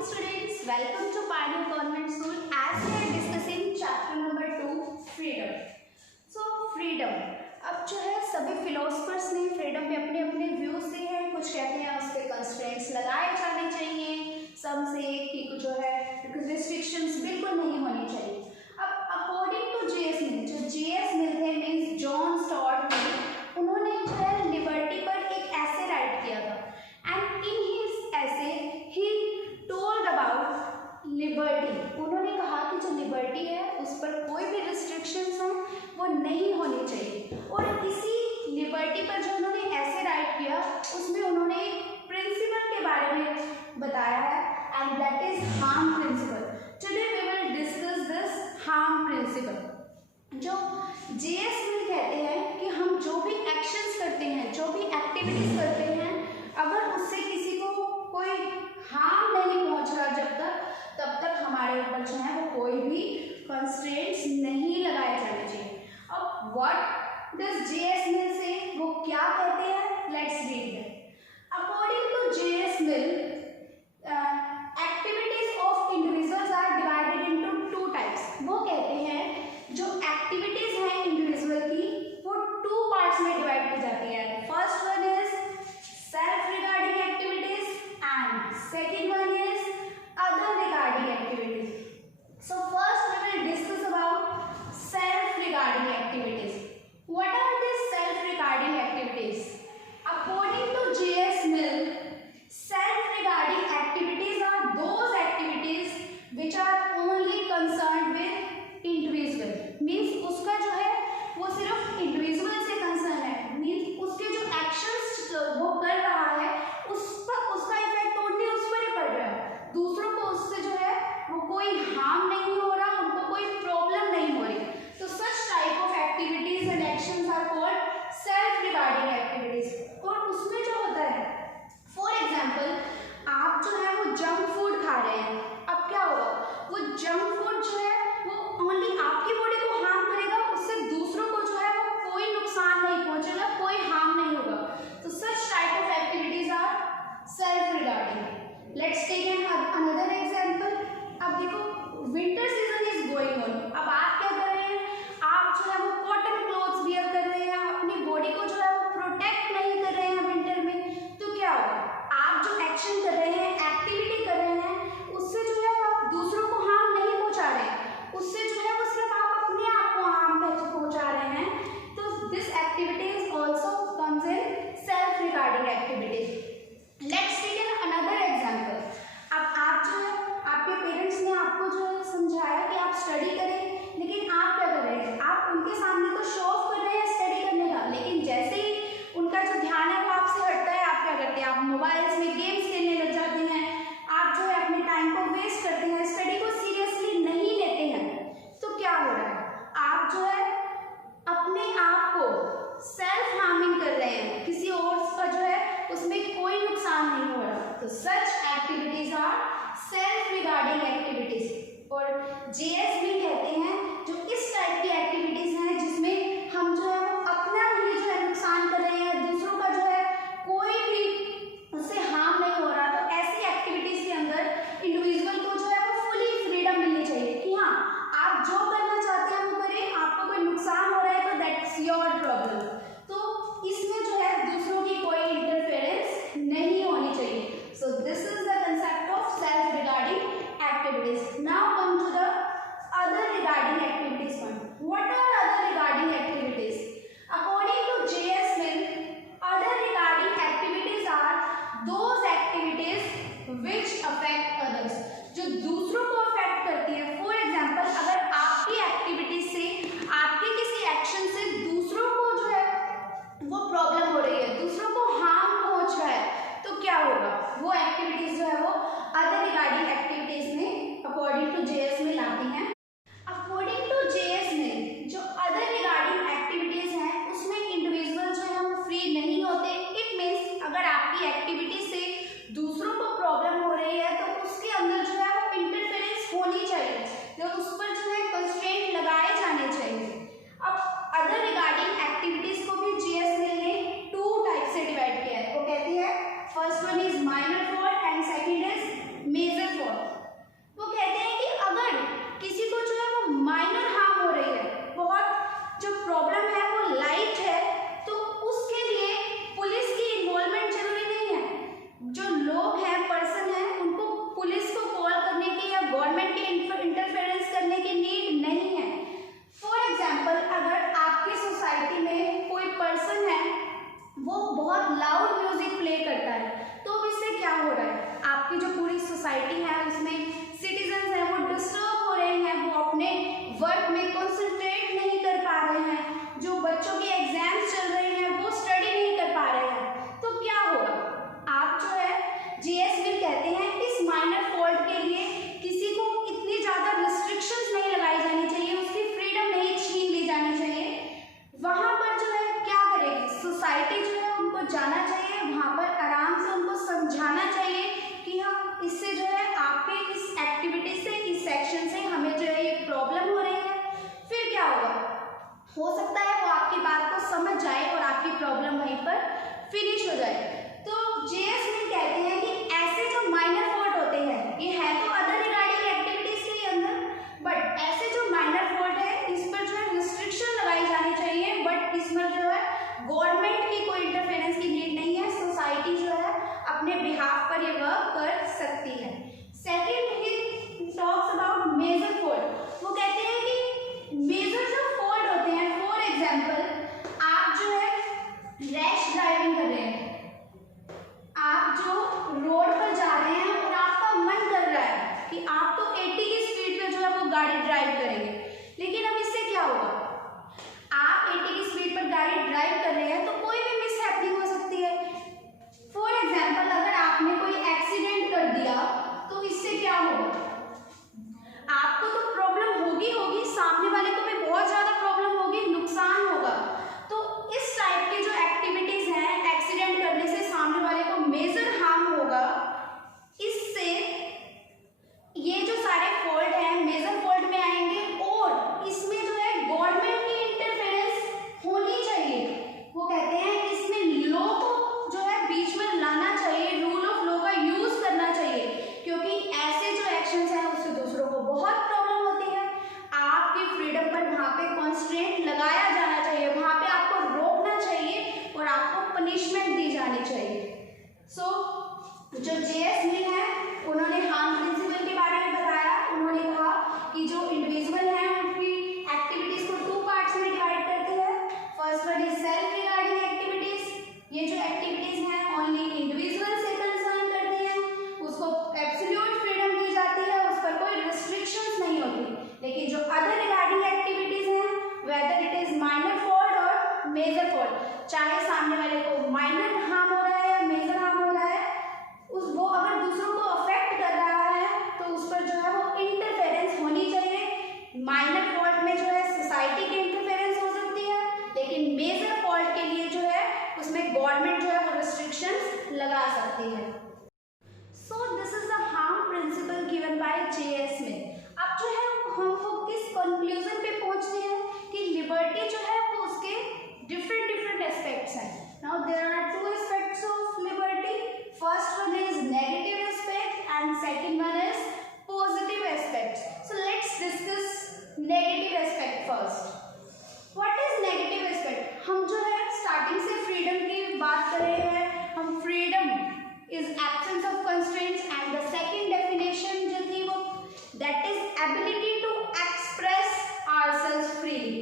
morning students, welcome to Pioneer Government School as we are discussing chapter number 2 freedom. So freedom, अब जो है सभी philosophers ने freedom पे अपने अपने व्यूज दिए हैं। कुछ कहते हैं उस पर कंस्ट्रेंट्स लगाए जाने चाहिए, सब से कि जो है रिस्ट्रिक्शंस बिल्कुल नहीं होनी चाहिए। अब अकॉर्डिंग टू J.S. मिल, जो J.S. मिल थे मीन्स जॉन स्टुअर्ट मिल, उन्होंने जो है लिबर्टी पर एक ऐसे राइट किया था एंड इन हिज ऐसे ही टोल्ड अबाउट लिबर्टी। उन्होंने कहा कि जो लिबर्टी है उस पर कोई भी रिस्ट्रिक्शंस हैं वो नहीं होनी चाहिए। और इसी लिबर्टी पर जो उन्होंने ऐसे राइट किया उसमें उन्होंने एक प्रिंसिपल के बारे में बताया है and that is harm principle. Today we will discuss this harm principle. जो J.S. मिल कहते हैं कि हम जो भी एक्शंस करते हैं, जो भी एक्टिविटीज करते हैं, अगर उससे किसी को कोई हार्म नहीं पहुंच रहा तब तक हमारे ऊपर जो है वो कोई भी कंस्ट्रेंट्स नहीं लगाए जाने चाहिए। अब व्हाट डज J.S. मिल से, वो क्या कहते हैं, let's read that. According to J.S. Mill, activities of individuals are divided into two types. वो कहते हैं जो एक्टिविटीज हैं इंडिविजुअल की वो टू पार्ट्स में डिवाइड की जाती है। First one is self regarding activities and second one is other regarding activities. So first we will discuss about self regarding activities. What are this self regarding activities? According to J.S. Mill, self regarding activities are those activities which are only concerned with individual. Means उसका जो है वो सिर्फ individual से concern है, means उसके जो actions वो कर रहा है उस पर उसका इफेक्ट ओनली उस पर ही पड़ रहा है, दूसरों को उससे जो है वो कोई हार्म नहीं हो रहा, उनको कोई प्रॉब्लम नहीं हो रही। तो such type of activities and actions are called self regarding activities. और उसमें जो होता है, फॉर एग्जाम्पल आप जो है वो जंक फूड खा रहे हैं, अब क्या होगा, वो जंक फूड जो है वो ओनली आपकी बॉडी को हार्म करेगा, उससे दूसरों को जो है वो कोई नुकसान नहीं पहुंचेगा, कोई हार्म नहीं होगा। तो such type of activities are self regarding. Let's take an another example. अब देखो winter season is going on, अब आप क्या कर रहे हैं, आप जो है वो कॉटन क्लोथ्स वियर कर रहे हैं, अपनी बॉडी को जो है वो प्रोटेक्ट नहीं कर रहे हैं विंटर में। तो क्या होगा, आप जो एक्शन कर रहे हैं, एक्टिविटी कर रहे हैं, उससे जो है आप दूसरों को हार्म नहीं पहुंचा रहे हैं, उससे जो है वो सिर्फ आप अपने आप को हार्म पहुंचा रहे हैं। तो this activity is also comes in self regarding activities. Let's take an another example. अब आप जो है आपके पेरेंट्स ने आपको जो है समझाया कि आप स्टडी करें, लेकिन आप क्या कर रहे हैं, आप उनके सामने तो शो ऑफ कर रहे हैं स्टडी करने का, लेकिन जैसे ही उनका जो ध्यान है वो आपसे हटता है, आप क्या करते हैं, आप मोबाइल्स में गेम्स खेलने लग जाते हैं, आप जो है अपने टाइम को वेस्ट करते हैं, स्टडी को सीरियसली नहीं लेते हैं। तो क्या हो रहा है, आप जो है अपने आप को सेल्फ हार्मिंग कर रहे हैं, किसी और का जो है उसमें कोई नुकसान नहीं हो रहा। तो such activities are self regarding activities. और J.S. मिल कहते हैं जो इस टाइप की एक्टिविटीज हैं जिसमें हम जो है वो अपना ही जो है नुकसान कर रहे हैं, दूसरों का जो है कोई भी उससे हार्म नहीं हो रहा, तो ऐसी एक्टिविटीज के अंदर इंडिविजुअल को जो है वो फुली फ्रीडम मिलनी चाहिए कि हाँ आप जो करना चाहते हैं वो करें, आपको कोई नुकसान हो रहा है तो दैट्स योर प्रॉब्लम। तो इसमें जो है दूसरों की कोई इंटरफेरेंस नहीं होनी चाहिए। सो this is the concept of self regarding activities. Now come to the other regarding activities one. What are other regarding activities? According to J.S. Mill, other regarding activities are those activities which affect others. जो दूसरों को affect करती है। For example अगर आपकी activities से, आपके किसी एक्शन से दूसरों को जो है वो प्रॉब्लम हो रही है, दूसरों को हार्म पहुंच रहा है, तो क्या होगा, वो एक्टिविटीज जो है वो अदर रिगार्डिंग एक्टिविटीज में अकॉर्डिंग टू J.S. मिल आती हैं। According to J.S. मिल जो अदर रिगार्डिंग एक्टिविटीज हैं उसमें इंडिविजुअल जो है वो फ्री नहीं होते। इट मीन्स अगर आपकी एक्टिविटी से दूसरों को प्रॉब्लम हो रही है तो उसके अंदर जो है वो इंटरफेरेंस होनी चाहिए, तो उस पर जो है कंस्ट्रेंट लगाए जाने चाहिए। अब अदर रिगार्डिंग एक्टिविटीज को भी J.S. मिल ने टू टाइप से डिवाइड किया है। वो कहती है first one is minor fault and second is major fault. Society है उसमें सिटीजन्स हैं वो डिस्टर्ब हो रहे हैं, वो अपने वर्क में कंसंट्रेट नहीं कर पा रहे हैं, जो बच्चों के एग्जाम्स चल रहे हैं वो स्टडी नहीं कर पा रहे हैं, तो क्या होगा? आप जो है जेएस मिल कहते हैं इस माइनर फॉल्ट के लिए किसी को इतनी ज़्यादा रिस्ट्रिक्शंस नहीं लगाई जानी चाहिए, उसकी फ्रीडम नहीं छीन ली जानी चाहिए। वहाँ पर जो है क्या करेगी सोसाइटी, जो है उनको जाना चाहिए, वहाँ पर आराम से उनको समझाना चाहिए कि हाँ इससे जो है आपके इस एक्टिविटी से, इस सेक्शन से हमें जो है ये प्रॉब्लम हो रही है। फिर क्या होगा? हो सकता है वो आपकी बात को समझ जाए और आपकी प्रॉब्लम वहीं पर फिनिश हो जाए। तो जेएस मिल कहते हैं कि ऐसे जो माइनर फॉल्ट होते हैं, ये है तो अदर रिगार्डिंग एक्टिविटीज के अंदर, बट ऐसे जो माइनर फॉल्ट है इस पर जो है रिस्ट्रिक्शन लगाई जानी चाहिए, बट इसमें जो है गवर्नमेंट की कोई इंटरफेरेंस की नीड नहीं है, सोसाइटी जो है अपने बिहाफ पर ये वर्क कर सकती है। Second he talks about major fault. वो कहते हैं कि मेजर जो फॉल्ट होते हैं, फॉर एग्जाम्पल आप जो है रैश ड्राइविंग कर रहे हैं, आप जो रोड पर जा रहे हैं और आपका मन कर रहा है कि आप तो 80 की स्पीड पे जो है वो गाड़ी ड्राइव करेंगे, लेकिन अब इससे क्या होगा? आप 80 की स्पीड पर गाड़ी ड्राइव कर रहे हैं तो कोई भी मिस हैपनिंग हो सकती है। फॉर एग्जाम्पल अगर आपने कोई एक्सीडेंट कर दिया तो इससे क्या होगा? आपको तो प्रॉब्लम होगी, सामने वाले को भी बहुत ज़्यादा प्रॉब्लम होगी, नुकसान होगा। तो इस टाइप की जो एक्टिविटीज़ हैं, एक्सीडेंट करने से सामने वाले को मेजर हार्म होगा, इससे ये जो सारे फॉल्ट हैं मेजर फॉल्ट में आएंगे और इसमें जो है गवर्नमेंट की इंटरफेरेंस होनी चाहिए। वो कहते हैं इसमें लॉ को जो है बीच में लाना चाहिए, रूल ऑफ लॉ का यूज करना चाहिए, क्योंकि ऐसे जो एक्शंस हैं उससे दूसरों को बहुत प्रॉब्लम होती है। आपकी फ्रीडम पर वहाँ पे कॉन्स्ट्रेंट लगाया जाना चाहिए, वहाँ पे आपको रोकना चाहिए और आपको पनिशमेंट दी जानी चाहिए। सो जो जेएस मिल है उन्होंने हार्म प्रिंसिपल के बारे में बताया। उन्होंने कहा कि जो इंडिविजुअल हैं उनकी एक्टिविटीज को 2 पार्ट्स में डिवाइड करते हैं। First one is self regarding activities. ये जो एक्टिविटीज हैं ओनली इंडिविजुअल से कंसर्न करती हैं, उसको एब्सोल्यूट फ्रीडम दी जाती है, उस पर कोई रिस्ट्रिक्शंस नहीं होती। लेकिन जो अदर रिगार्डिंग एक्टिविटीज हैं, whether it is minor fault और मेजर फॉल्ट, चाहे सामने वाले को माइनर हार्म हो रहा है या मेजर हार्म हो रहा है, उस वो अगर दूसरों को अफेक्ट कर रहा है तो उस पर जो है वो इंटरफेरेंस होनी चाहिए। माइनर फॉल्ट में जो है सोसाइटी की इंटरफेरेंस हो सकती है, लेकिन मेजर फॉल्ट के लिए जो है उसमें गवर्नमेंट जो है वो रिस्ट्रिक्शंस लगा सकती है। So this is the harm principle given by J S Mill. अब जो है हम वो किस कंक्लूजन पे पहुंचते हैं कि लिबर्टी जो है वो उसके डिफरेंट एस्पेक्ट्स हैं। Now there are 2 aspects of liberty. First one is negative aspect and second one is positive aspect. So let's discuss negative aspect first. What is negative aspect? हम जो है स्टार्टिंग से freedom की बात कर रहे हैं। हम freedom is absence of constraints and the second definition जो थी वो that is ability to express ourselves freely.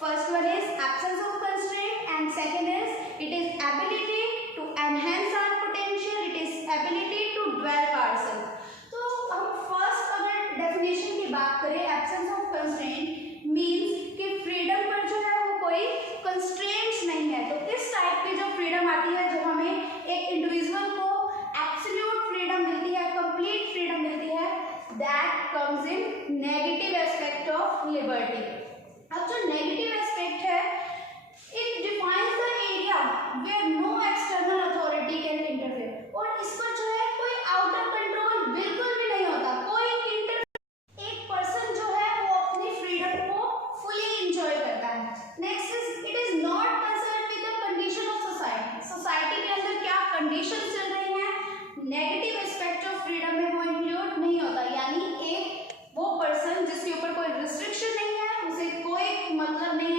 First one is absence of constraint and second is it is ability to enhance our potential, it is ability to develop ourselves. तो हम first अगर definition की बात करें, absence of constraint means कि freedom पर जो है वो कोई कंस्ट्रेंट्स नहीं है। तो इस टाइप की जो फ्रीडम आती है, जो हमें एक इंडिविजुअल को एब्सोल्यूट फ्रीडम मिलती है, कंप्लीट फ्रीडम मिलती है, that comes in negative aspect of liberty. अब जो नेगेटिव एस्पेक्ट है, it defines the area where no external authority can interfere, और इस पर जो है कोई आउटर कंट्रोल बिल्कुल भी नहीं होता, कोई एक पर्सन जो है वो अपनी फ्रीडम को फुली एंजॉय करता है। Next is it is not concern with the condition of society. Society के अंदर क्या कंडीशन चल रही हैं, नेगेटिव एस्पेक्ट ऑफ फ्रीडम में वो इंक्लूड नहीं होता। यानी एक वो पर्सन जिसके ऊपर कोई रिस्ट्रिक्शन नहीं है, उसे कोई मतलब नहीं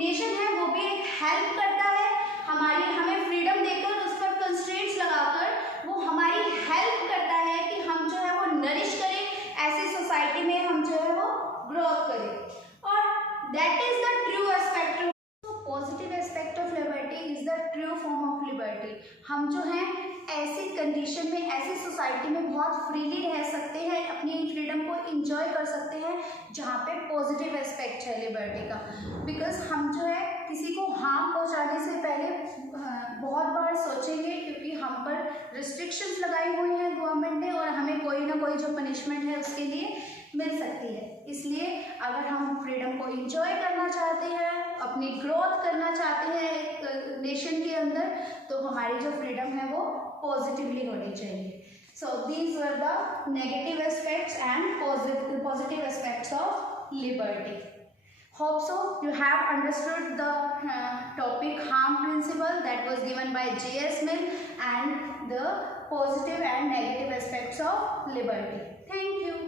नेशन है वो भी एक हेल्प करता है हमें फ्रीडम देकर, उस पर कंस्ट्रेंट्स लगाकर वो हमारी हेल्प करता है कि हम जो है वो नरिश करें, ऐसी सोसाइटी में हम जो है वो ग्रोथ करें। और that is the true aspect, positive aspect of liberty is the true form of liberty. हम जो है ऐसी कंडीशन में, ऐसी सोसाइटी में बहुत फ्रीली रह सकते हैं, अपनी फ्रीडम को इंजॉय कर सकते हैं जहाँ पे पॉजिटिव एस्पेक्ट है लिबर्टी का। बिकॉज हम जो है किसी को हार्म पहुँचाने से पहले बहुत बार सोचेंगे, क्योंकि हम पर रिस्ट्रिक्शंस लगाई हुई हैं गवर्नमेंट ने और हमें कोई ना कोई जो पनिशमेंट है उसके लिए मिल सकती है। इसलिए अगर हम फ्रीडम को इंजॉय करना चाहते हैं, अपनी ग्रोथ करना चाहते हैं एक नेशन के अंदर, तो हमारी जो फ्रीडम है वो पॉजिटिवली होनी चाहिए। So these were the negative aspects and positive aspects of liberty. Hope so you have understood the topic harm principle that was given by J.S. Mill and the positive and negative aspects of liberty. Thank you.